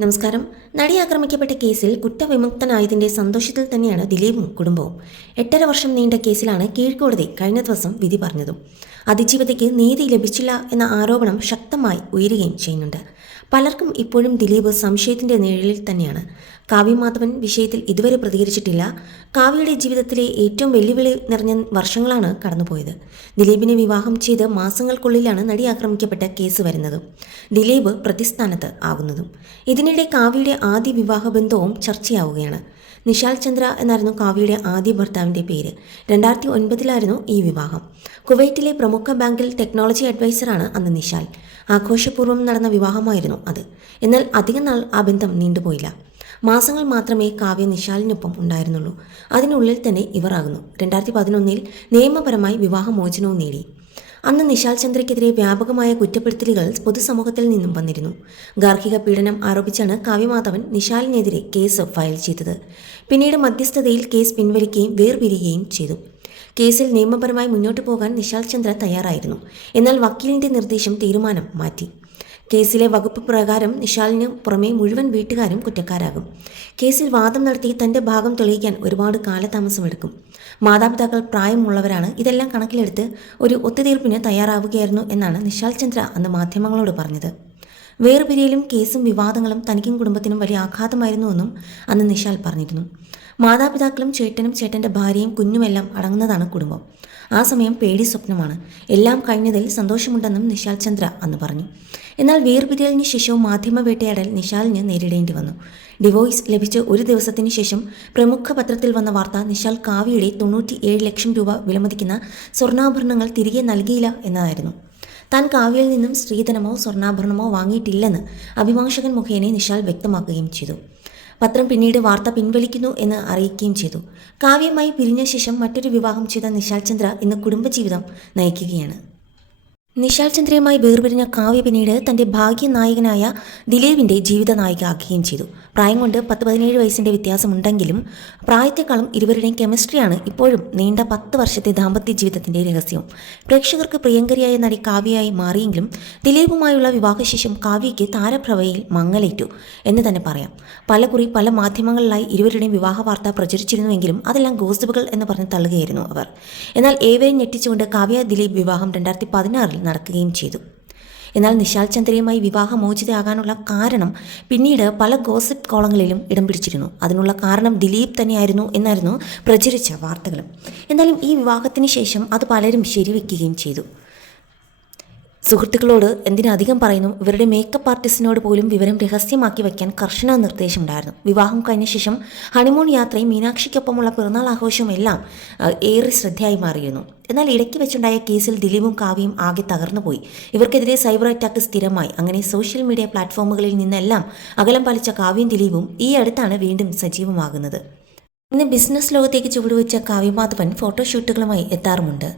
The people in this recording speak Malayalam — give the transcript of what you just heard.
നമസ്കാരം. നടി ആക്രമിക്കപ്പെട്ട കേസിൽ കുറ്റവിമുക്തനായതിന്റെ സന്തോഷത്തിൽ തന്നെയാണ് ദിലീപും കുടുംബവും. എട്ടര വർഷം നീണ്ട കേസിലാണ് കീഴ്ക്കോടതി കഴിഞ്ഞ ദിവസം വിധി പറഞ്ഞതും. അതിജീവിതയ്ക്ക് നീതി ലഭിച്ചില്ല എന്ന ആരോപണം ശക്തമായി ഉയരുകയും ചെയ്യുന്നുണ്ട്. പലർക്കും ഇപ്പോഴും ദിലീപ് സംശയത്തിന്റെ നിഴലിൽ തന്നെയാണ്. കാവ്യ മാധവൻ വിഷയത്തിൽ ഇതുവരെ പ്രതികരിച്ചിട്ടില്ല. കാവ്യയുടെ ജീവിതത്തിലെ ഏറ്റവും വെല്ലുവിളി നിറഞ്ഞ വർഷങ്ങളാണ് കടന്നുപോയത്. ദിലീപിനെ വിവാഹം ചെയ്ത് മാസങ്ങൾക്കുള്ളിലാണ് നടി ആക്രമിക്കപ്പെട്ട കേസ് വരുന്നതും. ദിലീപ് പ്രതിസ്ഥാനത്ത് ആകുന്നതും. ഇതിനിടെ കാവ്യയുടെ ആദ്യ വിവാഹ ബന്ധവും ചർച്ചയാവുകയാണ്. നിശാൽ ചന്ദ്ര എന്നായിരുന്നു കാവ്യയുടെ ആദ്യ ഭർത്താവിന്റെ പേര്. രണ്ടായിരത്തി ഒൻപതിലായിരുന്നു ഈ വിവാഹം. കുവൈറ്റിലെ പ്രമുഖ ബാങ്കിൽ ടെക്നോളജി അഡ്വൈസറാണ് അന്ന് നിശാൽ. ആഘോഷപൂർവം നടന്ന വിവാഹമായിരുന്നു അത്. എന്നാൽ അധികം നാൾ ആ ബന്ധം നീണ്ടുപോയില്ല. മാസങ്ങൾ മാത്രമേ കാവ്യ നിശാലിനൊപ്പം ഉണ്ടായിരുന്നുള്ളൂ. അതിനുള്ളിൽ തന്നെ ഇവർ ആകുന്നു. രണ്ടായിരത്തി പതിനൊന്നിൽ നിയമപരമായി വിവാഹമോചനവും നേടി. അന്ന് നിശാൽ ചന്ദ്രയ്ക്കെതിരെ വ്യാപകമായ കുറ്റപ്പെടുത്തലുകൾ പൊതുസമൂഹത്തിൽ നിന്നും വന്നിരുന്നു. ഗാർഹിക പീഡനം ആരോപിച്ചാണ് കാവ്യമാധവൻ നിശാലിനെതിരെ കേസ് ഫയൽ ചെയ്തത്. പിന്നീട് മധ്യസ്ഥതയിൽ കേസ് പിൻവലിക്കുകയും വേർപിരിയുകയും ചെയ്തു. കേസിൽ നിയമപരമായി മുന്നോട്ടു പോകാൻ നിശാൽ ചന്ദ്ര തയ്യാറായിരുന്നു. എന്നാൽ വക്കീലിന്റെ നിർദ്ദേശം തീരുമാനം മാറ്റി. കേസിലെ വകുപ്പ് പ്രകാരം നിഷാലിന് പുറമെ മുഴുവൻ വീട്ടുകാരും കുറ്റക്കാരാകും. കേസിൽ വാദം നടത്തി തന്റെ ഭാഗം തെളിയിക്കാൻ ഒരുപാട് കാലതാമസമെടുക്കും. മാതാപിതാക്കൾ പ്രായമുള്ളവരാണ് ഇതെല്ലാം കണക്കിലെടുത്ത് ഒരു ഒത്തുതീർപ്പിന് തയ്യാറാവുകയായിരുന്നു എന്നാണ് നിഷാൽ ചന്ദ്ര അന്ന് മാധ്യമങ്ങളോട് പറഞ്ഞത്. വേർപിരിയലും കേസും വിവാദങ്ങളും തനിക്കും കുടുംബത്തിനും വലിയ ആഘാതമായിരുന്നുവെന്നും അന്ന് നിഷാൽ പറഞ്ഞിരുന്നു. മാതാപിതാക്കളും ചേട്ടനും ചേട്ടന്റെ ഭാര്യയും കുഞ്ഞുമെല്ലാം അടങ്ങുന്നതാണ് കുടുംബം. ആ സമയം പേടി സ്വപ്നമാണ്. എല്ലാം കഴിഞ്ഞതിൽ സന്തോഷമുണ്ടെന്നും നിഷാൽ ചന്ദ്ര അന്ന് പറഞ്ഞു. എന്നാൽ വേർപിരിയലിന് ശേഷവും മാധ്യമ വേട്ടയാടൽ നിഷാലിന് നേരിടേണ്ടി വന്നു. ഡിവോഴ്സ് ലഭിച്ച ഒരു ദിവസത്തിന് ശേഷം പ്രമുഖ പത്രത്തിൽ വന്ന വാർത്ത നിഷാൽ കാവ്യയുടെ തൊണ്ണൂറ്റി ലക്ഷം രൂപ വിലമതിക്കുന്ന സ്വർണാഭരണങ്ങൾ തിരികെ നൽകിയില്ല എന്നതായിരുന്നു. താൻ കാവ്യയിൽ നിന്നും സ്ത്രീധനമോ സ്വർണാഭരണമോ വാങ്ങിയിട്ടില്ലെന്ന് അഭിഭാഷകൻ മുഖേന നിഷാൽ വ്യക്തമാക്കുകയും ചെയ്തു. പത്രം പിന്നീട് വാർത്ത പിൻവലിക്കുന്നു എന്ന് അറിയിക്കുകയും ചെയ്തു. കാവ്യമായി പിരിഞ്ഞ ശേഷം മറ്റൊരു വിവാഹം ചെയ്ത നിശാൽ ചന്ദ്ര ഇന്ന് കുടുംബജീവിതം നയിക്കുകയാണ്. നിശാൽ ചന്ദ്രയുമായി വേർപിരിഞ്ഞ കാവ്യ പിന്നീട് തന്റെ ഭാഗ്യനായകനായ ദിലീപിന്റെ ജീവിത നായിക ആക്കുകയും ചെയ്തു. പ്രായം കൊണ്ട് പത്ത് പതിനേഴ് വയസ്സിന്റെ വ്യത്യാസമുണ്ടെങ്കിലും പ്രായത്തെക്കാളും ഇരുവരുടെയും കെമിസ്ട്രിയാണ് ഇപ്പോഴും നീണ്ട പത്ത് വർഷത്തെ ദാമ്പത്യ ജീവിതത്തിന്റെ രഹസ്യം. പ്രേക്ഷകർക്ക് പ്രിയങ്കരിയായ നടി കാവ്യയായി മാറിയെങ്കിലും ദിലീപുമായുള്ള വിവാഹശേഷം കാവ്യയ്ക്ക് താരപ്രഭയിൽ മങ്ങലേറ്റു എന്ന് തന്നെ പറയാം. പലകുറി പല മാധ്യമങ്ങളിലായി ഇരുവരുടെയും വിവാഹ വാർത്ത പ്രചരിച്ചിരുന്നുവെങ്കിലും അതെല്ലാം ഗോസിപ്പുകൾ എന്ന് പറഞ്ഞ് തള്ളുകയായിരുന്നു അവർ. എന്നാൽ ഏവരെയും ഞെട്ടിച്ചുകൊണ്ട് കാവ്യ ദിലീപ് വിവാഹം രണ്ടായിരത്തി പതിനാറിൽ നടക്കുകയും ചെയ്തു. എന്നാൽ നിശാൽ ചന്ദ്രയുമായി വിവാഹമോചിതയാകാനുള്ള കാരണം പിന്നീട് പല ഗോസിപ്പ് കോളങ്ങളിലും ഇടം പിടിച്ചിരുന്നു. അതിനുള്ള കാരണം ദിലീപ് തന്നെയായിരുന്നു എന്നായിരുന്നു പ്രചരിച്ച വാർത്തകൾ എന്നാലും ഈ വിവാഹത്തിന് ശേഷം അത് പലരും ശരിവെക്കുകയും ചെയ്തു. സുഹൃത്തുക്കളോട് എന്തിനധികം പറയുന്നു? ഇവരുടെ മേക്കപ്പ് ആർട്ടിസ്റ്റിനോട് പോലും വിവരം രഹസ്യമാക്കി വയ്ക്കാൻ കർശന നിർദ്ദേശമുണ്ടായിരുന്നു. വിവാഹം കഴിഞ്ഞ ശേഷം ഹണിമൂൺ യാത്രയും മീനാക്ഷിക്കൊപ്പമുള്ള പിറന്നാൾ ആഘോഷവും എല്ലാം ഏറെ ശ്രദ്ധയായി മാറിയിരുന്നു. എന്നാൽ ഇടയ്ക്ക് വെച്ചുണ്ടായ കേസിൽ ദിലീപും കാവ്യയും ആകെ തകർന്നുപോയി ഇവർക്കെതിരെ സൈബർ അറ്റാക്ക് സ്ഥിരമായി. അങ്ങനെ സോഷ്യൽ മീഡിയ പ്ലാറ്റ്ഫോമുകളിൽ നിന്നെല്ലാം അകലം പാലിച്ച കാവ്യയും ദിലീപും ഈ അടുത്താണ് വീണ്ടും സജീവമാകുന്നത്. ഇന്ന് ബിസിനസ് ലോകത്തേക്ക് ചുവടുവെച്ച കാവ്യമാധവൻ ഫോട്ടോഷൂട്ടുകളുമായി എത്താറുമുണ്ട്.